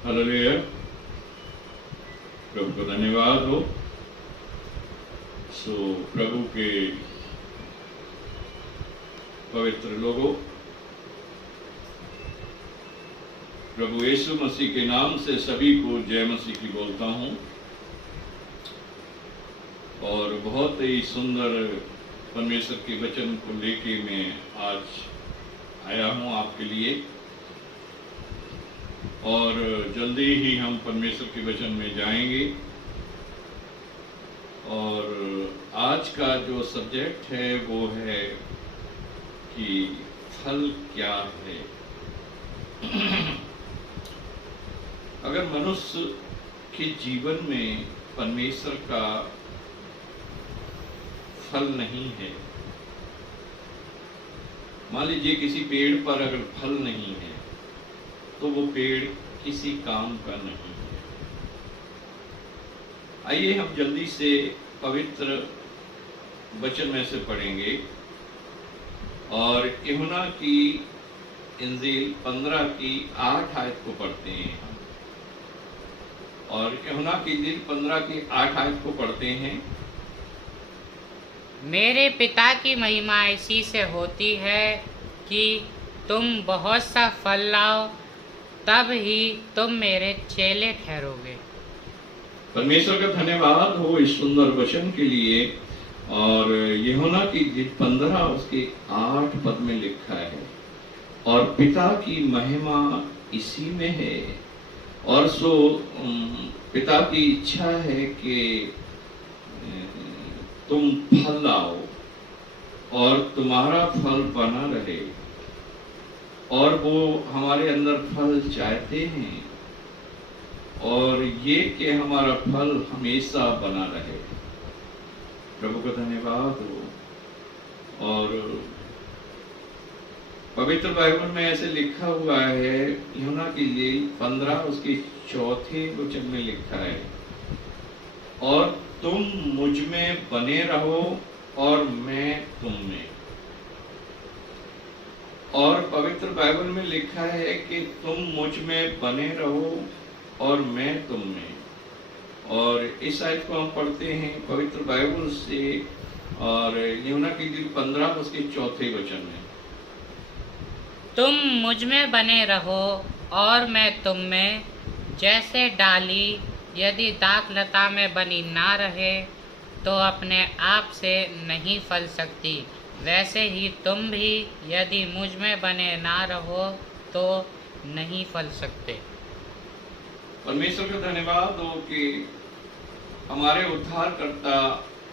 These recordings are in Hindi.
हालेलुया। प्रभु को धन्यवाद हो। प्रभु के पवित्र लोगों, प्रभु यीशु मसीह के नाम से सभी को जय मसीह की बोलता हूं। और बहुत ही सुंदर परमेश्वर के वचन को लेके मैं आज आया हूं आपके लिए। और जल्दी ही हम परमेश्वर के वचन में जाएंगे। और आज का जो सब्जेक्ट है वो है कि फल क्या है। अगर मनुष्य के जीवन में परमेश्वर का फल नहीं है, मान लीजिए किसी पेड़ पर अगर फल नहीं है तो वो पेड़ किसी काम का नहीं है। आइए हम जल्दी से पवित्र वचन में से पढ़ेंगे और यूहन्ना की इंजील 15 की 8 आयत को पढ़ते हैं। और यूहन्ना की इंजील 15 की 8 आयत को पढ़ते हैं। मेरे पिता की महिमा इसी से होती है कि तुम बहुत सा फल लाओ, तब ही तुम मेरे चेले ठहरोगे। परमेश्वर का धन्यवाद हो इस सुंदर वचन के लिए। और यूहन्ना की 15 उसके 8 पद में लिखा है, और पिता की महिमा इसी में है। और पिता की इच्छा है कि तुम फल लाओ और तुम्हारा फल बना रहे। और वो हमारे अंदर फल चाहते हैं, और ये कि हमारा फल हमेशा बना रहे। प्रभु का धन्यवाद हो। और पवित्र बाइबल में ऐसे लिखा हुआ है, यूहन्ना की इंजील 15 उसके 4 वचन में लिखा है, और तुम मुझ में बने रहो और मैं तुम में। और पवित्र बाइबल में लिखा है कि तुम मुझ में बने रहो और मैं तुम में। और इस आयत को हम पढ़ते हैं पवित्र बाइबल से, और यूहन्ना की इंजील 15 उसके 4 वचन में। तुम मुझ में बने रहो और मैं तुम में। जैसे डाली यदि दाख लता में बनी ना रहे तो अपने आप से नहीं फल सकती, वैसे ही तुम भी यदि मुझ में बने ना रहो तो नहीं फल सकते। परमेश्वर का धन्यवाद हो कि हमारे उद्धारकर्ता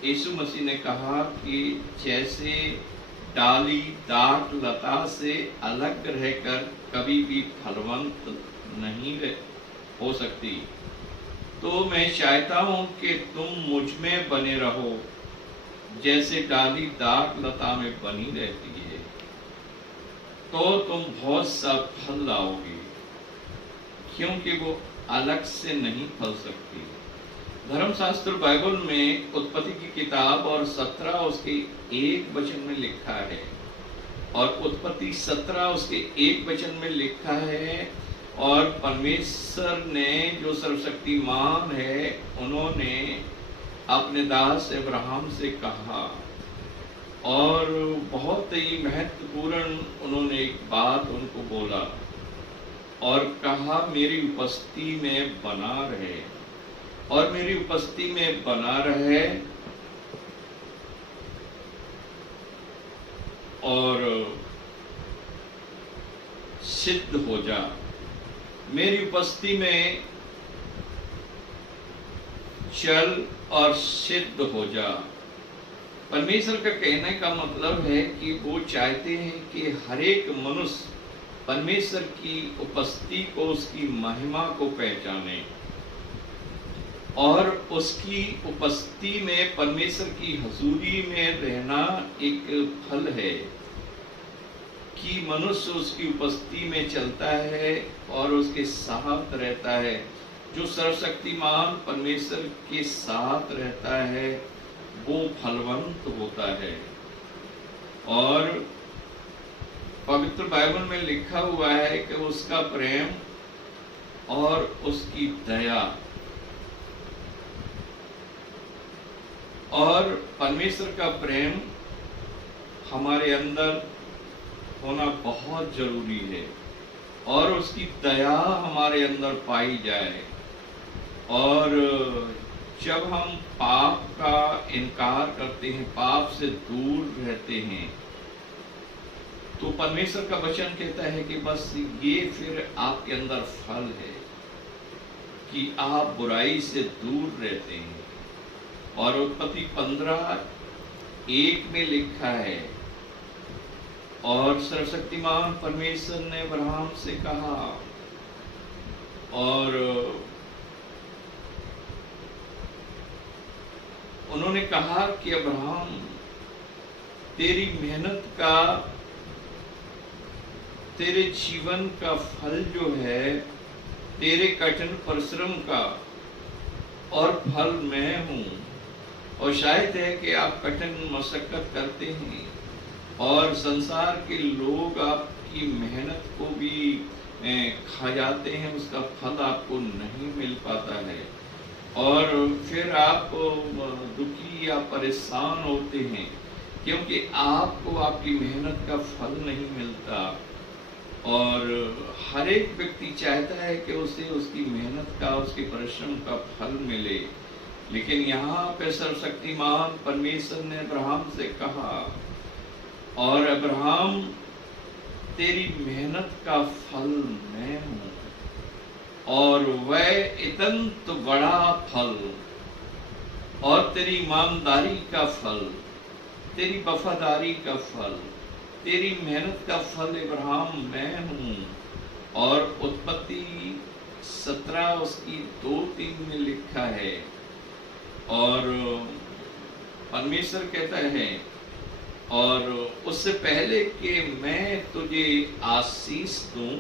यीशु मसीह ने कहा कि जैसे डाली दाख लता से अलग रहकर कभी भी फलवंत नहीं हो सकती, तो मैं चाहता हूं कि तुम मुझ में बने रहो जैसे डाली दाख लता में बनी रहती है, तो तुम बहुत सा फल लाओगे, क्योंकि वो अलग से नहीं फल सकती। धर्मशास्त्र बाइबल में उत्पत्ति की किताब और 17 उसके 1 वचन में लिखा है, और उत्पत्ति 17 उसके 1 वचन में लिखा है, और परमेश्वर ने जो सर्वशक्तिमान है उन्होंने अपने दास अब्राहम से कहा, और बहुत ही महत्वपूर्ण उन्होंने एक बात उनको बोला और कहा, मेरी उपस्थिति में बना रहे। और मेरी उपस्थिति में बना रहे और सिद्ध हो जा। मेरी उपस्थिति में चल और सिद्ध हो जा। परमेश्वर का कहने का मतलब है कि वो चाहते हैं कि हर एक मनुष्य परमेश्वर की उपस्थिति को, उसकी महिमा को पहचाने, और उसकी उपस्थिति में परमेश्वर की हजूरी में रहना एक फल है कि मनुष्य उसकी उपस्थिति में चलता है और उसके साथ रहता है। जो सर्वशक्तिमान परमेश्वर के साथ रहता है वो फलवंत होता है। और पवित्र बाइबल में लिखा हुआ है कि उसका प्रेम और उसकी दया। और परमेश्वर का प्रेम हमारे अंदर होना बहुत जरूरी है और उसकी दया हमारे अंदर पाई जाए। और जब हम पाप का इनकार करते हैं, पाप से दूर रहते हैं, तो परमेश्वर का वचन कहता है कि बस ये फिर आपके अंदर फल है कि आप बुराई से दूर रहते हैं। और उत्पत्ति 15:1 में लिखा है, और सर्वशक्तिमान परमेश्वर ने अब्राहम से कहा, और उन्होंने कहा कि अब्राहम, तेरी मेहनत का, तेरे जीवन का फल जो है, तेरे कठिन परिश्रम का और फल मैं हूं। और शायद है कि आप कठिन मशक्कत करते हैं और संसार के लोग आपकी मेहनत को भी खा जाते हैं, उसका फल आपको नहीं मिल पाता है और फिर आप दुखी या परेशान होते हैं क्योंकि आपको आपकी मेहनत का फल नहीं मिलता। और हर एक व्यक्ति चाहता है कि उसे उसकी मेहनत का, उसके परिश्रम का फल मिले। लेकिन यहाँ पे सर्वशक्तिमान परमेश्वर ने अब्राहम से कहा, और अब्राहम, तेरी मेहनत का फल मैं हूं और वह अत्यंत बड़ा फल, और तेरी ईमानदारी का फल, तेरी वफादारी का फल, तेरी मेहनत का फल अब्राहम मैं हूं। और उत्पत्ति 17 उसकी 2-3 में लिखा है, और परमेश्वर कहता है, और उससे पहले कि मैं तुझे आशीष दूं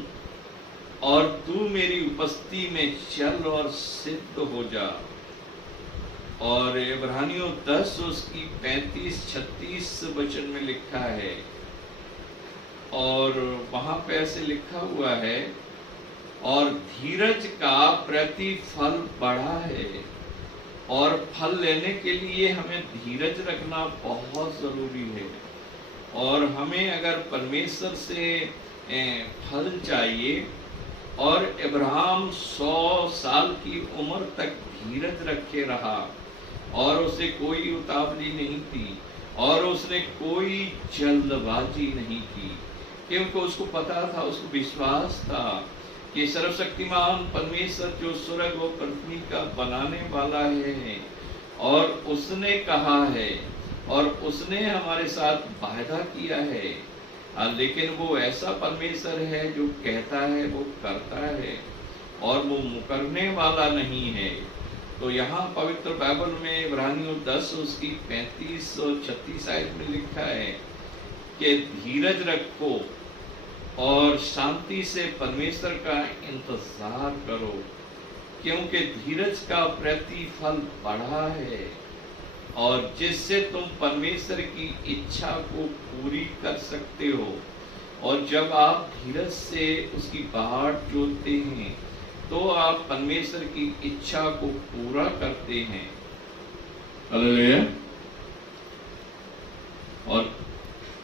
और तू मेरी उपस्थिति में चल और सिद्ध हो जा। और इब्रानियों 10 उसकी 35-36 वचन में लिखा है, और वहां पे ऐसे लिखा हुआ है, और धीरज का प्रतिफल बड़ा है। और फल लेने के लिए हमें धीरज रखना बहुत जरूरी है। और हमें अगर परमेश्वर से फल चाहिए, और अब्राहम 100 साल की उम्र तक धीरज रखे रहा और उसे कोई उतावली नहीं थी और उसने कोई जल्दबाजी नहीं की, क्योंकि उसको पता था, उसको विश्वास था कि सर्वशक्तिमान परमेश्वर जो स्वर्ग और पृथ्वी का बनाने वाला है, और उसने कहा है और उसने हमारे साथ वायदा किया है। लेकिन वो ऐसा परमेश्वर है जो कहता है वो करता है और वो मुकरने वाला नहीं है। तो यहाँ पवित्र बाइबल में इब्रानियों 10 उसकी 35 और 36 आयत में लिखा है कि धीरज रखो और शांति से परमेश्वर का इंतजार करो, क्योंकि धीरज का प्रतिफल बड़ा है, और जिससे तुम परमेश्वर की इच्छा को पूरी कर सकते हो। और जब आप धीरज से उसकी बाट जोतते हैं तो आप परमेश्वर की इच्छा को पूरा करते हैं। हालेलुया। और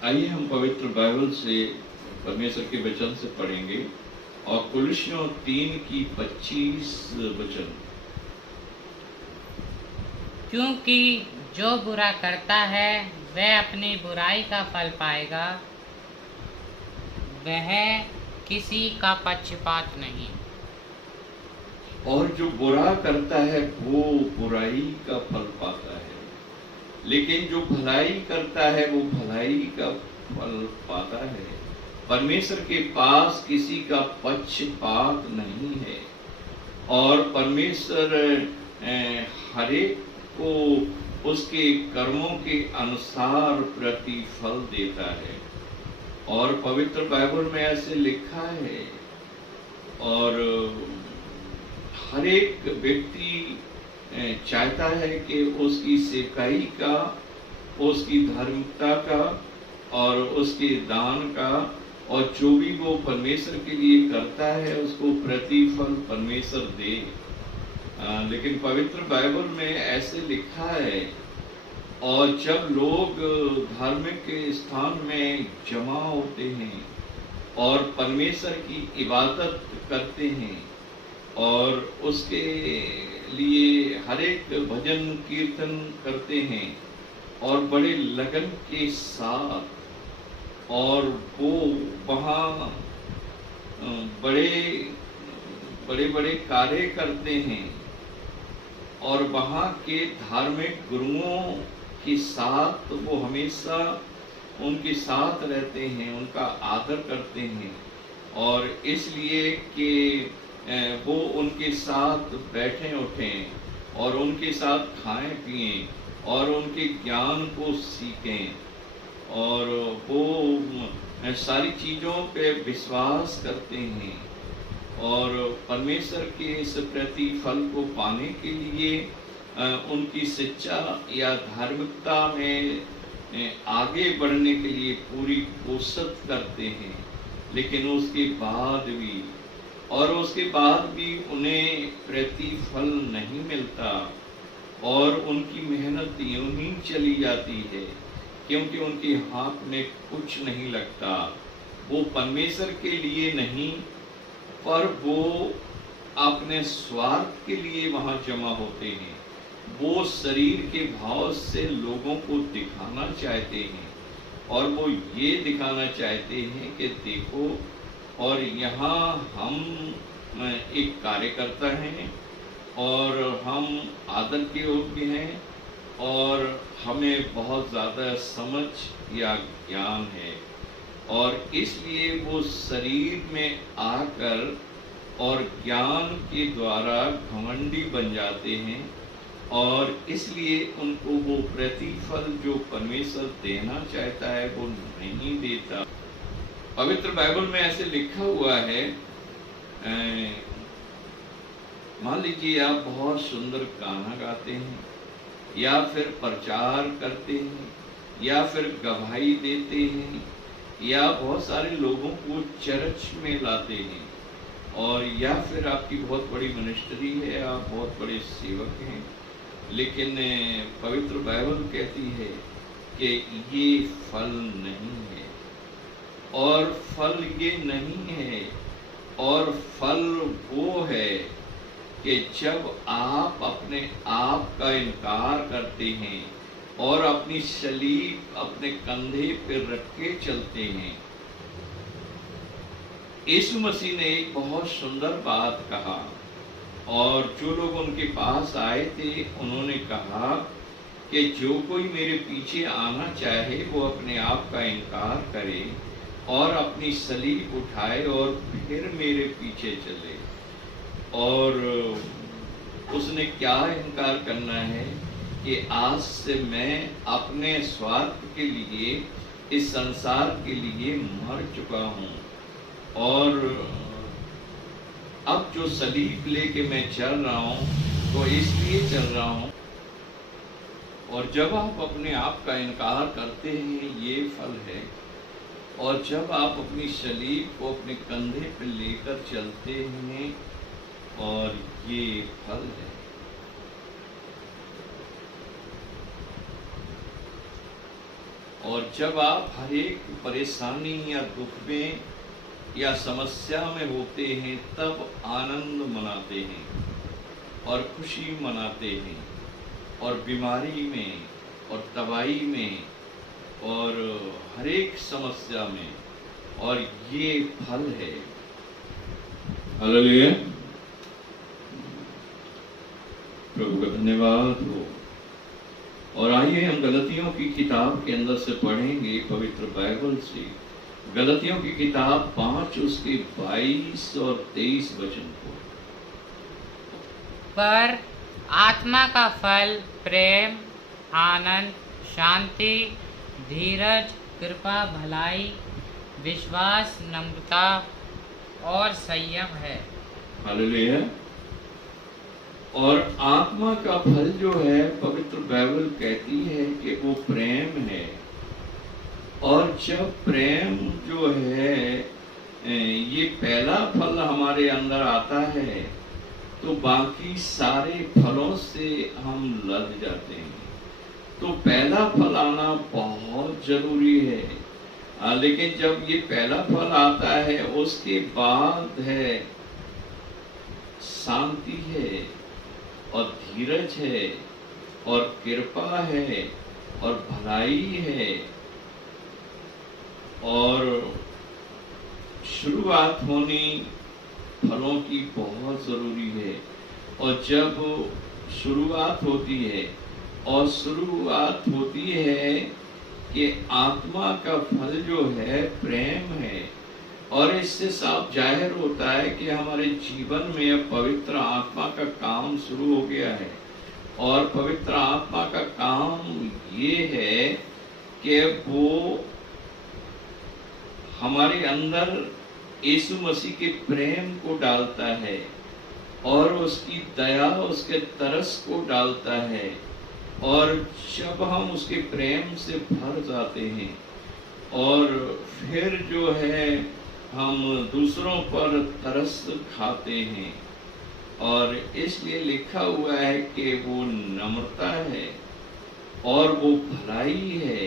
आइए हम पवित्र बाइबल से परमेश्वर के वचन से पढ़ेंगे, और कुलुस्सियों 3 की 25 वचन। क्योंकि जो बुरा करता है वह अपनी बुराई का फल पाएगा, वह किसी का पक्षपात नहीं। और जो बुरा करता है वो बुराई का फल पाता है, लेकिन जो भलाई करता है वो भलाई का फल पाता है। परमेश्वर के पास किसी का पक्षपात नहीं है, और परमेश्वर हरेक को उसके कर्मों के अनुसार प्रतिफल देता है। और पवित्र बाइबल में ऐसे लिखा है, और हर एक व्यक्ति चाहता है कि उसकी सेवकाई का, उसकी धार्मिकता का और उसके दान का और जो भी वो परमेश्वर के लिए करता है उसको प्रतिफल परमेश्वर दे। लेकिन पवित्र बाइबल में ऐसे लिखा है, और जब लोग धार्मिक के स्थान में जमा होते हैं और परमेश्वर की इबादत करते हैं और उसके लिए हर एक भजन कीर्तन करते हैं और बड़े लगन के साथ, और वो वहाँ बड़े बड़े कार्य करते हैं और वहाँ के धार्मिक गुरुओं के साथ वो हमेशा उनके साथ रहते हैं, उनका आदर करते हैं, और इसलिए कि वो उनके साथ बैठें उठें और उनके साथ खाएं पिएं और उनके ज्ञान को सीखें, और वो सारी चीज़ों पे विश्वास करते हैं, और परमेश्वर के इस प्रतिफल को पाने के लिए उनकी शिक्षा या धार्मिकता में आगे बढ़ने के लिए पूरी कोशिश करते हैं। लेकिन उसके बाद भी उन्हें प्रतिफल नहीं मिलता और उनकी मेहनत यूं ही चली जाती है, क्योंकि उनके हाथ में कुछ नहीं लगता। वो परमेश्वर के लिए नहीं, पर वो अपने स्वार्थ के लिए वहां जमा होते हैं। वो शरीर के भाव से लोगों को दिखाना चाहते हैं, और वो ये दिखाना चाहते हैं कि देखो, और यहाँ हम एक कार्यकर्ता हैं और हम आदर के योग्य हैं और हमें बहुत ज़्यादा समझ या ज्ञान है, और इसलिए वो शरीर में आकर और ज्ञान के द्वारा घमंडी बन जाते हैं, और इसलिए उनको वो प्रतिफल जो परमेश्वर देना चाहता है वो नहीं देता। पवित्र बाइबल में ऐसे लिखा हुआ है, मान लीजिए आप बहुत सुंदर गाना गाते हैं या फिर प्रचार करते हैं या फिर गवाही देते हैं या बहुत सारे लोगों को चर्च में लाते हैं, और या फिर आपकी बहुत बड़ी मिनिस्ट्री है, आप बहुत बड़े सेवक हैं, लेकिन पवित्र बाइबल कहती है कि ये फल नहीं है, और फल ये नहीं है, और फल वो है कि जब आप अपने आप का इनकार करते हैं और अपनी सलीब अपने कंधे पर रख के चलते हैं। यीशु मसीह ने एक बहुत सुंदर बात कहा, और जो लोग उनके पास आए थे उन्होंने कहा कि जो कोई मेरे पीछे आना चाहे वो अपने आप का इनकार करे और अपनी सलीब उठाए और फिर मेरे पीछे चले। और उसने क्या इनकार करना है कि आज से मैं अपने स्वार्थ के लिए, इस संसार के लिए मर चुका हूँ, और अब जो सलीब लेके मैं चल रहा हूँ तो इसलिए चल रहा हूँ। और जब आप अपने आप का इनकार करते हैं ये फल है, और जब आप अपनी सलीब को अपने कंधे पर लेकर चलते हैं और ये फल है। और जब आप हर एक परेशानी या दुख में या समस्या में होते हैं तब आनंद मनाते हैं और खुशी मनाते हैं, और बीमारी में और तबाही में और हर एक समस्या में, और ये फल है। हालेलुया, प्रभु का धन्यवाद हो। और आइए हम गलतियों की किताब के अंदर से पढ़ेंगे पवित्र बाइबल से, गलतियों की किताब 5 उसके 22 और 23 वचन को। पर आत्मा का फल प्रेम, आनंद, शांति, धीरज, कृपा, भलाई, विश्वास, नम्रता और संयम है। हालेलुया। और आत्मा का फल जो है पवित्र बाइबल कहती है कि वो प्रेम है, और जब प्रेम जो है ये पहला फल हमारे अंदर आता है तो बाकी सारे फलों से हम लद जाते हैं। तो पहला फल आना बहुत जरूरी है। लेकिन जब ये पहला फल आता है उसके बाद है शांति है और धीरज है और कृपा है और भलाई है और शुरुआत होनी फलों की बहुत जरूरी है। और जब शुरुआत होती है और शुरुआत होती है कि आत्मा का फल जो है प्रेम है और इससे साफ जाहिर होता है कि हमारे जीवन में अब पवित्र आत्मा का काम शुरू हो गया है। और पवित्र आत्मा का काम ये है कि वो हमारे अंदर यीशु मसीह के प्रेम को डालता है और उसकी दया उसके तरस को डालता है। और जब हम उसके प्रेम से भर जाते हैं और फिर जो है हम दूसरों पर तरस खाते हैं। और इसलिए लिखा हुआ है कि वो नम्रता है और वो भलाई है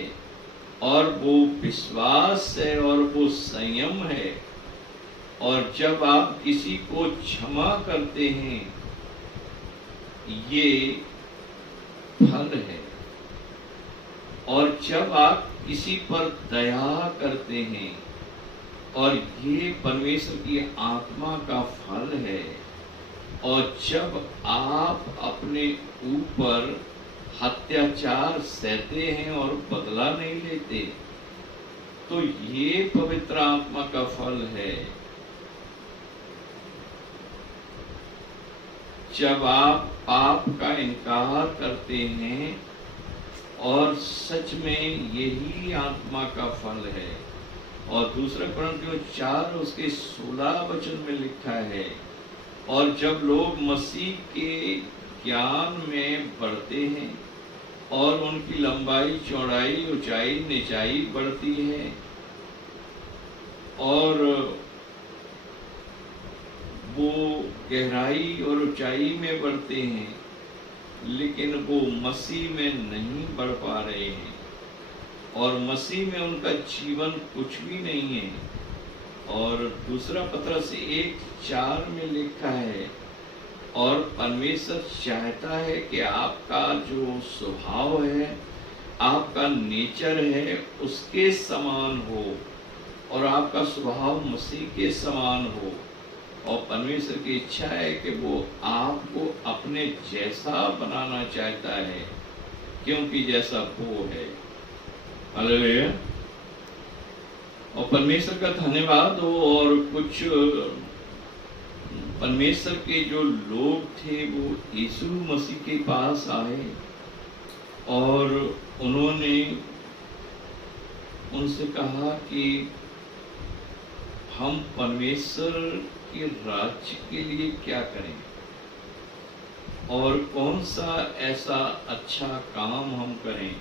और वो विश्वास है और वो संयम है। और जब आप किसी को क्षमा करते हैं ये फल है। और जब आप किसी पर दया करते हैं और ये परमेश्वर की आत्मा का फल है। और जब आप अपने ऊपर अत्याचार सहते हैं और बदला नहीं लेते तो ये पवित्र आत्मा का फल है। जब आप पाप का इनकार करते हैं और सच में यही आत्मा का फल है। और दूसरे कुरिन्थियों 4 उसके 16 वचन में लिखा है और जब लोग मसीह के ज्ञान में बढ़ते हैं और उनकी लंबाई चौड़ाई ऊंचाई निचाई बढ़ती है और वो गहराई और ऊंचाई में बढ़ते हैं लेकिन वो मसीह में नहीं बढ़ पा रहे हैं और मसीह में उनका जीवन कुछ भी नहीं है। और दूसरा पत्रस 1:4 में लिखा है और परमेश्वर चाहता है कि आपका जो स्वभाव है आपका नेचर है उसके समान हो और आपका स्वभाव मसीह के समान हो। और परमेश्वर की इच्छा है कि वो आपको अपने जैसा बनाना चाहता है क्योंकि जैसा वो है। हालेलुया। और परमेश्वर का धन्यवाद हो। और कुछ परमेश्वर के जो लोग थे वो यीशु मसीह के पास आए और उन्होंने उनसे कहा कि हम परमेश्वर के राज्य के लिए क्या करें और कौन सा ऐसा अच्छा काम हम करें।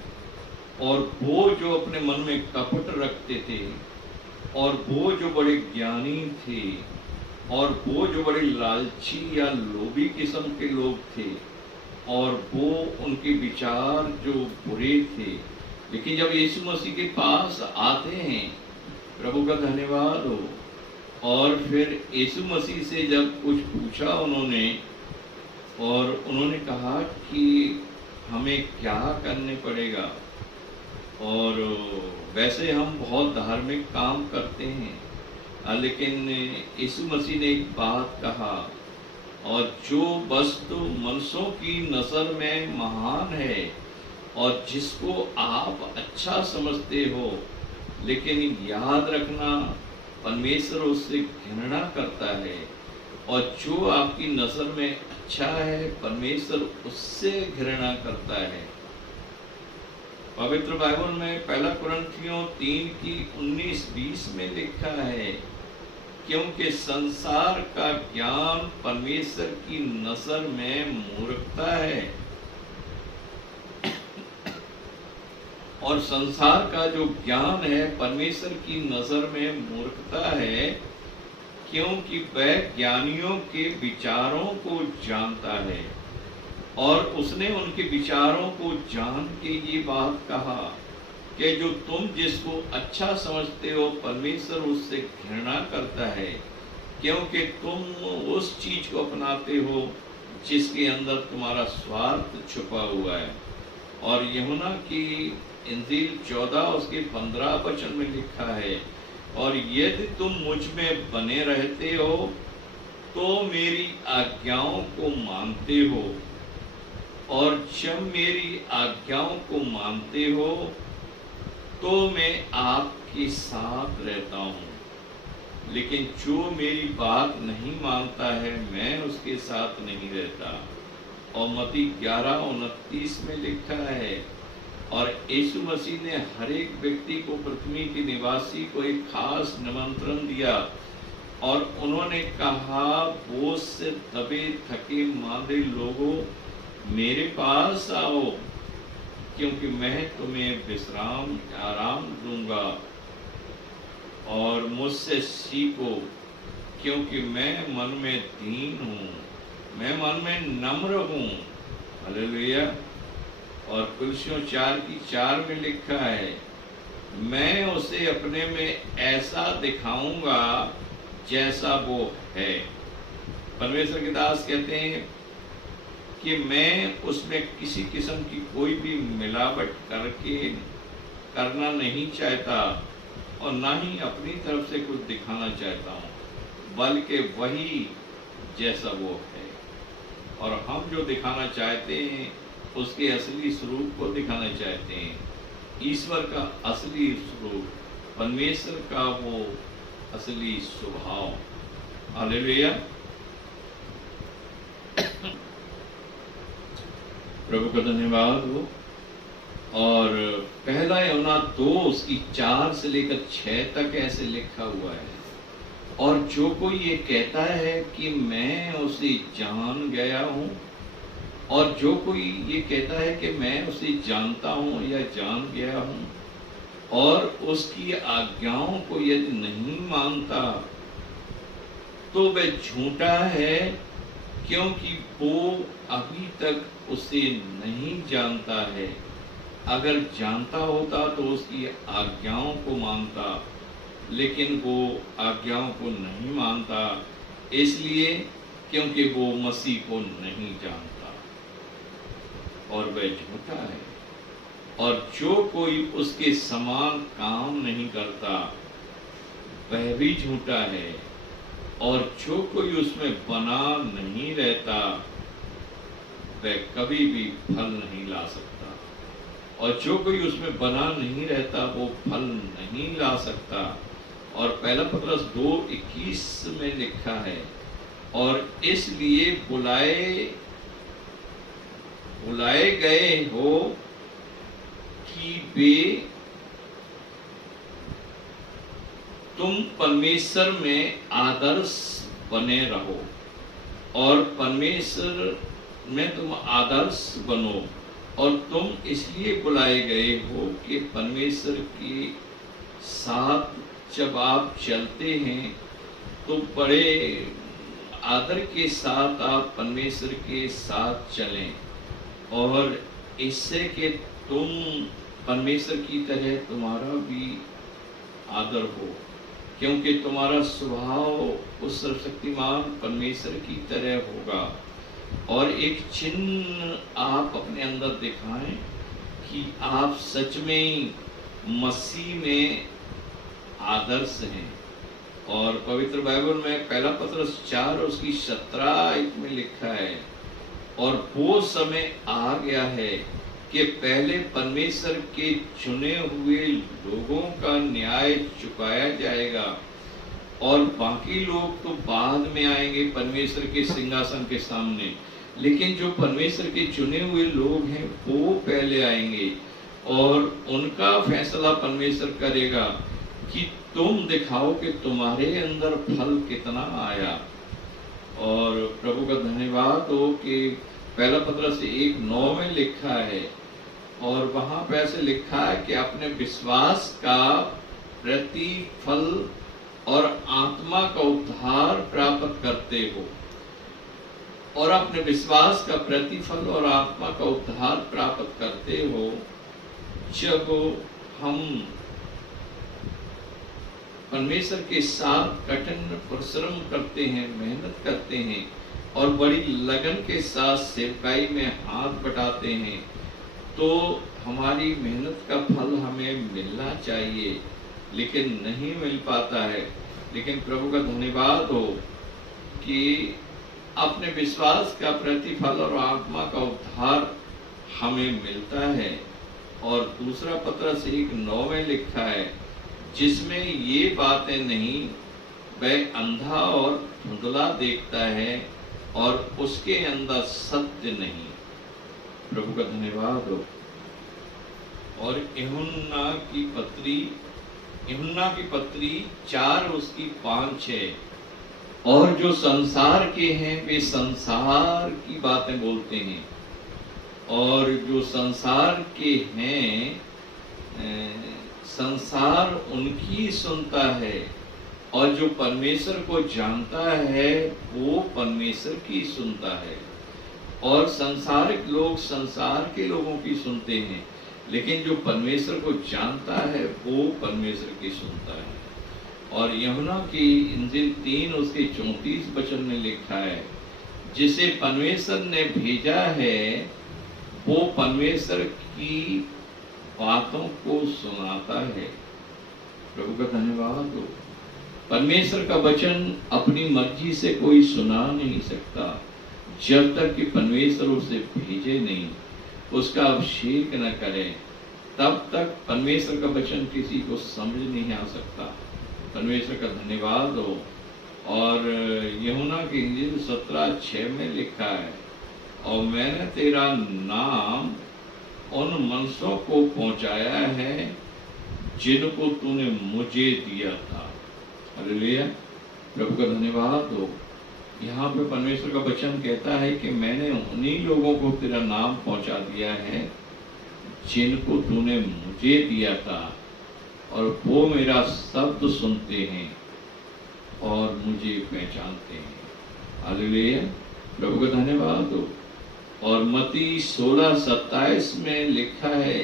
और वो जो अपने मन में कपट रखते थे और वो जो बड़े ज्ञानी थे और वो जो बड़े लालची या लोभी किस्म के लोग थे और वो उनके विचार जो बुरे थे, लेकिन जब यीशु मसीह के पास आते हैं, प्रभु का धन्यवाद हो, और फिर यीशु मसीह से जब कुछ पूछा उन्होंने और उन्होंने कहा कि हमें क्या करने पड़ेगा। और वैसे हम बहुत धार्मिक काम करते हैं लेकिन यीशु मसीह ने एक बात कहा, और जो वस्तु मनुष्यों की नज़र में महान है और जिसको आप अच्छा समझते हो, लेकिन याद रखना परमेश्वर उससे घृणा करता है, और जो आपकी नज़र में अच्छा है परमेश्वर उससे घृणा करता है। पवित्र बाइबल में 1 कुरिन्थियों 3:19-20 में लिखा है, क्योंकि संसार का ज्ञान परमेश्वर की नजर में मूर्खता है और संसार का जो ज्ञान है परमेश्वर की नजर में मूर्खता है, क्योंकि वह ज्ञानियों के विचारों को जानता है। और उसने उनके विचारों को जान के ये बात कहा कि जो तुम जिसको अच्छा समझते हो परमेश्वर उससे घृणा करता है, क्योंकि तुम उस चीज को अपनाते हो जिसके अंदर तुम्हारा स्वार्थ छुपा हुआ है। और यूहन्ना की इंजील 14 उसके 15 वचन में लिखा है, और यदि तुम मुझ में बने रहते हो तो मेरी आज्ञाओं को मानते हो, और जब मेरी आज्ञाओं को मानते हो तो मैं आपके साथ रहता हूँ। लेकिन जो मेरी बात नहीं मानता है मैं उसके साथ नहीं रहता। और मत्ती 11:29 में लिखा है, और यीशु मसीह ने हर एक व्यक्ति को, पृथ्वी के निवासी को एक खास निमंत्रण दिया, और उन्होंने कहा, बोझ से दबे थके मांदे लोगों मेरे पास आओ, क्योंकि मैं तुम्हें विश्राम आराम दूंगा, और मुझसे सीखो, क्योंकि मैं मन में दीन हूँ, मैं मन में नम्र हूँ। हालेलुया। और कुलसियों 4:4 में लिखा है, मैं उसे अपने में ऐसा दिखाऊंगा जैसा वो है। परमेश्वर के दास कहते हैं कि मैं उसमें किसी किस्म की कोई भी मिलावट करना नहीं चाहता, और ना ही अपनी तरफ से कुछ दिखाना चाहता हूँ, बल्कि वही जैसा वो है। और हम जो दिखाना चाहते हैं उसके असली स्वरूप को दिखाना चाहते हैं, ईश्वर का असली स्वरूप, परमेश्वर का वो असली स्वभाव। हालेलुया। प्रभु का धन्यवाद हो। और पहला यूहन्ना 2 उसकी 4 से लेकर 6 तक ऐसे लिखा हुआ है, और जो कोई ये कहता है कि मैं उसे जान गया हूँ, और जो कोई ये कहता है कि मैं उसे जानता हूँ या जान गया हूँ, और उसकी आज्ञाओं को यदि नहीं मानता तो वह झूठा है, क्योंकि वो अभी तक उसे नहीं जानता है। अगर जानता होता तो उसकी आज्ञाओं को मानता, लेकिन वो आज्ञाओं को नहीं मानता, इसलिए क्योंकि वो मसीह को नहीं जानता, और वह झूठा है। और जो कोई उसके समान काम नहीं करता वह भी झूठा है, और जो कोई उसमें बना नहीं रहता वह कभी भी फल नहीं ला सकता। और जो कोई उसमें बना नहीं रहता वो फल नहीं ला सकता। और पहला पत्रस 2:21 में लिखा है, और इसलिए बुलाए गए हो कि वे तुम परमेश्वर में आदर्श बने रहो, और परमेश्वर में तुम आदर्श बनो। और तुम इसलिए बुलाए गए हो कि परमेश्वर के साथ जब आप चलते हैं तो बड़े आदर के साथ आप परमेश्वर के साथ चलें, और इससे कि तुम परमेश्वर की तरह तुम्हारा भी आदर हो, क्योंकि तुम्हारा स्वभाव उस सर्वशक्तिमान परमेश्वर की तरह होगा। और एक चिन्ह आप अपने अंदर दिखाएं कि आप सच में मसीह में आदर्श हैं। और पवित्र बाइबल में पहला पत्रस 4 उसकी 17 में लिखा है, और वो समय आ गया है कि पहले परमेश्वर के चुने हुए लोगों का न्याय चुकाया जाएगा, और बाकी लोग तो बाद में आएंगे परमेश्वर के सिंहासन के सामने, लेकिन जो परमेश्वर के चुने हुए लोग हैं वो पहले आएंगे, और उनका फैसला परमेश्वर करेगा कि तुम दिखाओ कि तुम्हारे अंदर फल कितना आया। और प्रभु का धन्यवाद हो कि पहला पत्रस 1:9 में लिखा है, और वहां पे ऐसे लिखा है कि अपने विश्वास का प्रतिफल और आत्मा का उद्धार प्राप्त करते हो, और अपने विश्वास का प्रतिफल और आत्मा का उद्धार प्राप्त करते हो जब हम परमेश्वर के साथ कठिन परिश्रम करते हैं, मेहनत करते हैं और बड़ी लगन के साथ सेवकाई में हाथ बटाते हैं, तो हमारी मेहनत का फल हमें मिलना चाहिए, लेकिन नहीं मिल पाता है। लेकिन प्रभु का धन्यवाद हो कि अपने विश्वास का प्रतिफल और आत्मा का उद्धार हमें मिलता है। और दूसरा पत्रस 1:9 में लिखा है, जिसमें ये बातें नहीं, वह अंधा और धुंधला देखता है और उसके अंदर सत्य नहीं। प्रभु का धन्यवाद हो। और यूहन्ना की पत्री 4 उसकी 5-6, और जो संसार के हैं वे संसार की बातें बोलते हैं, और जो संसार के हैं संसार उनकी सुनता है, और जो परमेश्वर को जानता है वो परमेश्वर की सुनता है। और संसारिक लोग संसार के लोगों की सुनते हैं, लेकिन जो परमेश्वर को जानता है वो परमेश्वर की सुनता है। और यूहन्ना की इंजील 3 उसके 34 वचन में लिखा है, जिसे परमेश्वर ने भेजा है वो परमेश्वर की बातों को सुनाता है। प्रभु का धन्यवाद हो। परमेश्वर का वचन अपनी मर्जी से कोई सुना नहीं सकता जब तक कि परमेश्वर उसे भेजे नहीं, उसका अभिषेक न करे, तब तक परमेश्वर का वचन किसी को समझ नहीं आ सकता। परमेश्वर का धन्यवाद हो। और यूहन्ना की इंजील 17:6 में लिखा है, और मैंने तेरा नाम उन मनुष्यों को पहुंचाया है जिनको तूने मुझे दिया था। हालेलुया, प्रभु का धन्यवाद हो। यहाँ पे परमेश्वर का वचन कहता है कि मैंने उन्हीं लोगों को तेरा नाम पहुंचा दिया है जिनको तूने मुझे दिया था, और वो मेरा शब्द सुनते हैं और मुझे पहचानते हैं। हालेलुया, प्रभु का धन्यवाद हो। और मत्ती 16:27 में लिखा है,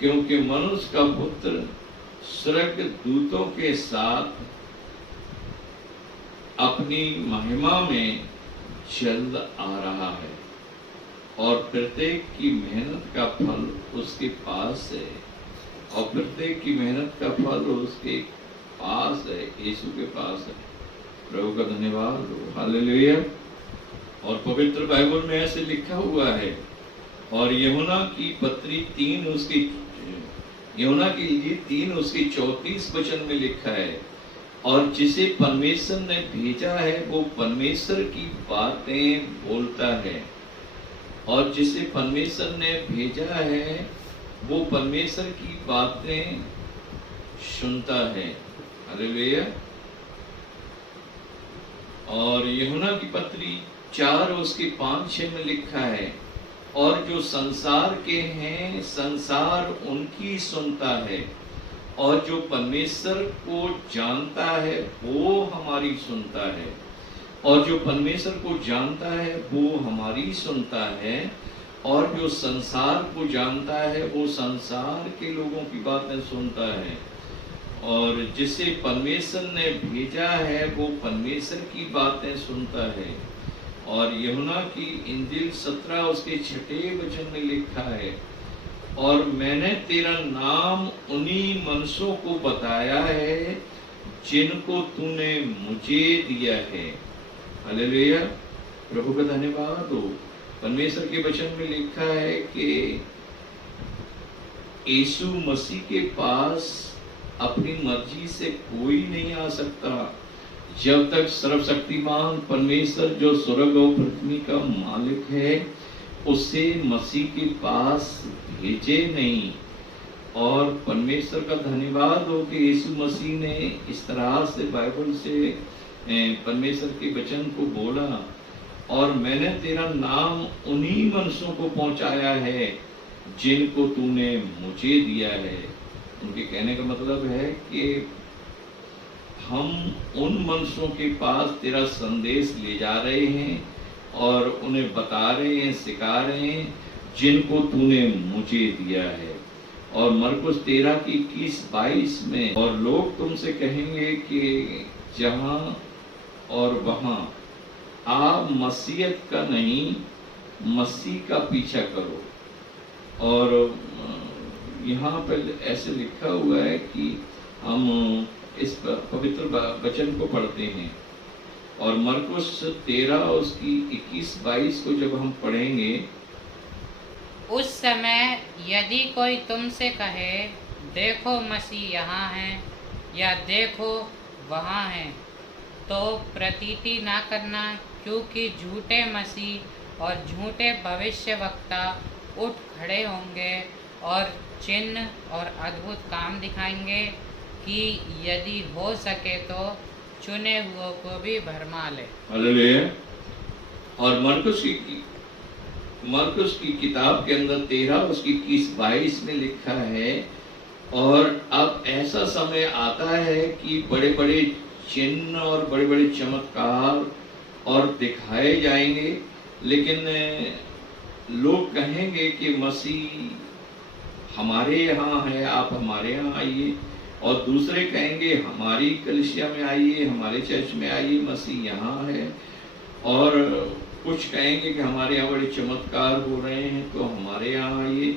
क्योंकि मनुष्य का पुत्र स्वर्ग दूतों के साथ अपनी महिमा में जल्द आ रहा है, और प्रत्येक की मेहनत का फल उसके पास है, और प्रत्येक की मेहनत का फल उसके पास है, यीशु के पास है। प्रभु का धन्यवाद हो। हालेलुया। और पवित्र बाइबल में ऐसे लिखा हुआ है, और यूहन्ना की पत्री 3 उसकी 34 वचन में लिखा है, और जिसे परमेश्वर ने भेजा है वो परमेश्वर की बातें बोलता है, और जिसे परमेश्वर ने भेजा है वो परमेश्वर की बातें सुनता है। हालेलुया। और यूहन्ना की पत्री 4 उसके 5-6 में लिखा है, और जो संसार के हैं संसार उनकी सुनता है, और जो परमेश्वर को जानता है वो हमारी सुनता है, और जो परमेश्वर को जानता है वो हमारी सुनता है, और जो संसार को जानता है वो संसार के लोगों की बातें सुनता है, और जिसे परमेश्वर ने भेजा है वो परमेश्वर की बातें सुनता है। और यूहन्ना की इंजील 17 उसके 6 वचन में लिखा है, और मैंने तेरा नाम उन्हीं मनुष्यों को बताया है जिनको तूने मुझे दिया है। हालेलुया, प्रभु का धन्यवाद हो। परमेश्वर के वचन में लिखा है कि यीशु मसीह के पास अपनी मर्जी से कोई नहीं आ सकता जब तक सर्वशक्तिमान परमेश्वर जो स्वर्ग और पृथ्वी का मालिक है उसे मसीह के पास भेजे नहीं। और परमेश्वर का धन्यवाद हो कि यीशु मसीह ने इस तरह से बाइबल से परमेश्वर के वचन को बोला, और मैंने तेरा नाम उन्हीं मनुष्यों को पहुंचाया है जिनको तूने मुझे दिया है। उनके कहने का मतलब है कि हम उन मनुष्यों के पास तेरा संदेश ले जा रहे हैं और उन्हें बता रहे हैं, सिखा रहे हैं, जिनको तूने मुझे दिया है। और मरकुस 13:21-22 में, और लोग तुमसे कहेंगे कि जहां और वहां आप मसीहत का नहीं, मसीह का पीछा करो। और यहाँ पर ऐसे लिखा हुआ है कि हम इस पवित्र वचन को पढ़ते हैं, और मरकुस 13 उसकी 21-22 को जब हम पढ़ेंगे, उस समय यदि कोई तुमसे कहे देखो मसीह यहाँ है या देखो वहाँ है, तो प्रतीति ना करना, क्योंकि झूठे मसीह और झूठे भविष्यवक्ता उठ खड़े होंगे और चिन्ह और अद्भुत काम दिखाएंगे कि यदि हो सके तो चुने हुओं को भी भरमा ले। हालेलुया। और मरकुस की किताब के अंदर 13 उसकी 21-22 में लिखा है, और अब ऐसा समय आता है कि बड़े बड़े चिन्ह और बड़े बड़े चमत्कार और दिखाए जाएंगे, लेकिन लोग कहेंगे कि मसीह हमारे यहाँ है, आप हमारे यहाँ आइए। और दूसरे कहेंगे हमारी कलीसिया में आइए, हमारे चर्च में आइए, मसीह यहाँ है। और कुछ कहेंगे कि हमारे यहाँ बड़े चमत्कार हो रहे हैं, तो हमारे यहाँ आइए।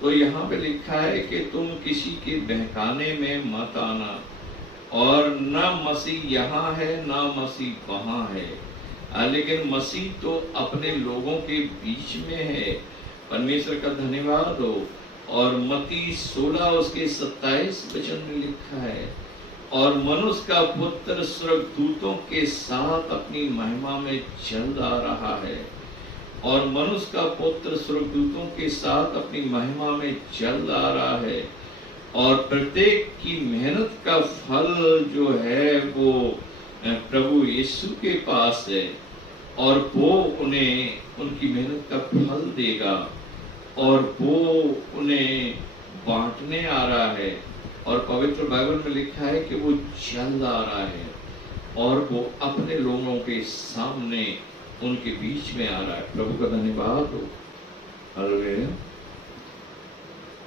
तो यहाँ पे लिखा है कि तुम किसी के बहकाने में मत आना, और न मसीह यहाँ है न मसीह वहाँ है, लेकिन मसीह तो अपने लोगों के बीच में है। परमेश्वर का धन्यवाद हो। और मत्ती 16 उसके 27 वचन में लिखा है, और मनुष्य का पुत्र स्वर्गदूतों के साथ अपनी महिमा में चल आ रहा है। और मनुष्य का पुत्र स्वर्गदूतों के साथ अपनी महिमा में चल आ रहा है। और प्रत्येक की मेहनत का फल जो है वो प्रभु यीशु के पास है, और वो उन्हें उनकी मेहनत का फल देगा, और वो उन्हें बांटने आ रहा है। और पवित्र बाइबल में लिखा है कि वो चल आ रहा है, और वो अपने लोगों के सामने उनके बीच में आ रहा है। प्रभु का धन्यवाद हो। हालेलुया।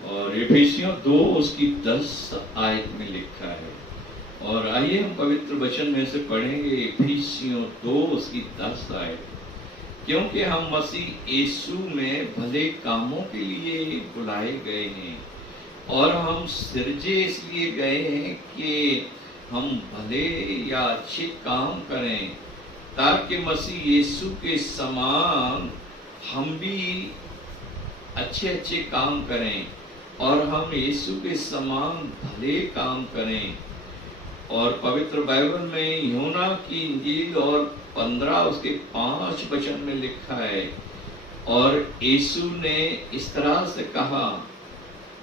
और एफिसियों 2 उसकी 10 आयत में लिखा है, और आइए हम पवित्र वचन में से पढ़ेंगे एफिसियों 2 उसकी 10 आयत। क्योंकि हम मसीह यीशु में भले कामों के लिए बुलाए गए हैं, और हम सिरजे इसलिए गए हैं कि हम भले या अच्छे काम करें, ताकि मसीह यीशु के समान हम भी अच्छे अच्छे काम करें, और हम यीशु के समान भले काम करें। और पवित्र बाइबल में यूहन्ना की इंजील और 15 उसके 5 वचन में लिखा है, और यीशु ने इस तरह से कहा,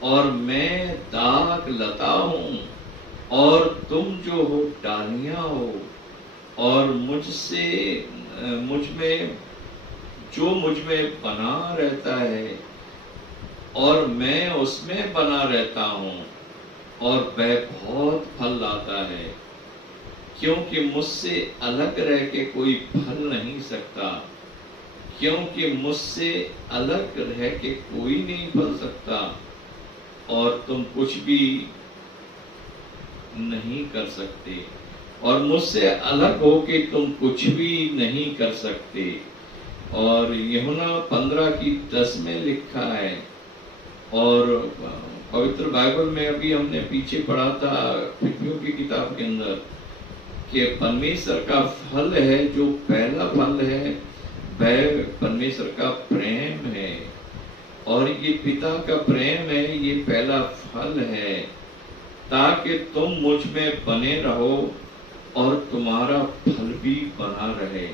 और मैं दाग लता हूँ और तुम जो हो डालियां हो, और मुझ में बना रहता है और मैं उसमें बना रहता हूँ, और वह बहुत फल लाता है, क्योंकि मुझसे अलग रह के कोई फल नहीं सकता, क्योंकि मुझसे अलग रह के कोई नहीं फल सकता, और तुम कुछ भी नहीं कर सकते, और मुझसे अलग होके तुम कुछ भी नहीं कर सकते। और यूहन्ना 15 की 10 में लिखा है, और पवित्र बाइबल में अभी हमने पीछे पढ़ा था फिलिपियों की किताब के अंदर, कि परमेश्वर का फल है, जो पहला फल है वह परमेश्वर का प्रेम है, और ये पिता का प्रेम है, ये पहला फल है, ताकि तुम मुझ में बने रहो और तुम्हारा फल भी बना रहे,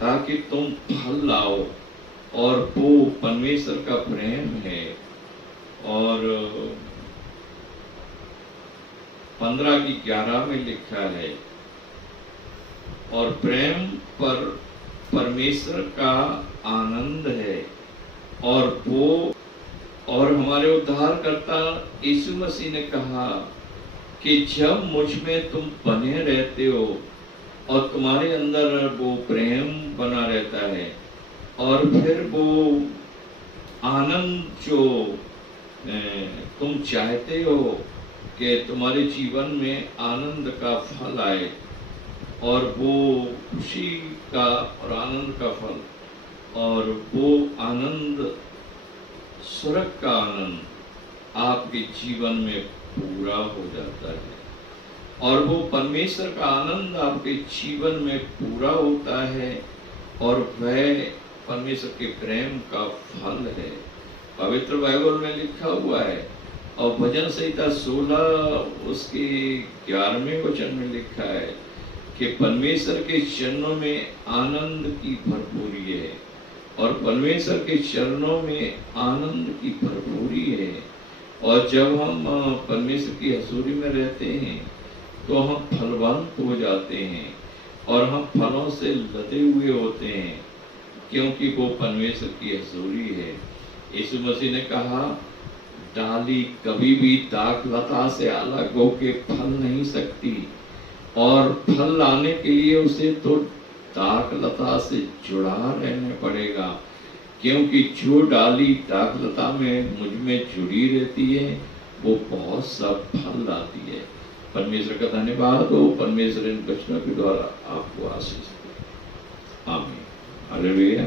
ताकि तुम फल लाओ, और वो परमेश्वर का प्रेम है। और 15 की 11 में लिखा है, और प्रेम पर परमेश्वर का आनंद है, और वो और हमारे उद्धारकर्ता यीशु मसीह ने कहा कि जब मुझ में तुम बने रहते हो और तुम्हारे अंदर वो प्रेम बना रहता है और फिर वो आनंद जो तुम चाहते हो कि तुम्हारे जीवन में आनंद का फल आए, और वो खुशी का और आनंद का फल, और वो आनंद स्वर्ग का आनंद आपके जीवन में पूरा हो जाता है, और वो परमेश्वर का आनंद आपके जीवन में पूरा होता है, और वह परमेश्वर के प्रेम का फल है। पवित्र बाइबल में लिखा हुआ है, और भजन संहिता 16 उसके 11वें वचन में लिखा है कि परमेश्वर के चरणों में आनंद की भरपूरी है, और परमेश्वर के चरणों में आनंद की भरपूरी है। और जब हम परमेश्वर की हजूरी में रहते हैं तो हम फलवंत हो जाते हैं, और हम फलों से लदे हुए होते हैं, क्योंकि वो परमेश्वर की हजूरी है। यीशु मसीह ने कहा, डाली कभी भी दाख लता से अलग होके फल नहीं सकती, और फल लाने के लिए उसे तो दाख लता से जुड़ा रहना पड़ेगा, क्योंकि जो डाली दाख लता में मुझ में जुड़ी रहती है वो बहुत सा फल लाती है। परमेश्वर का धन्यवाद हो, परमेश्वर इन वचनों के द्वारा आपको आशीष दे। आमीन। हालेलुया।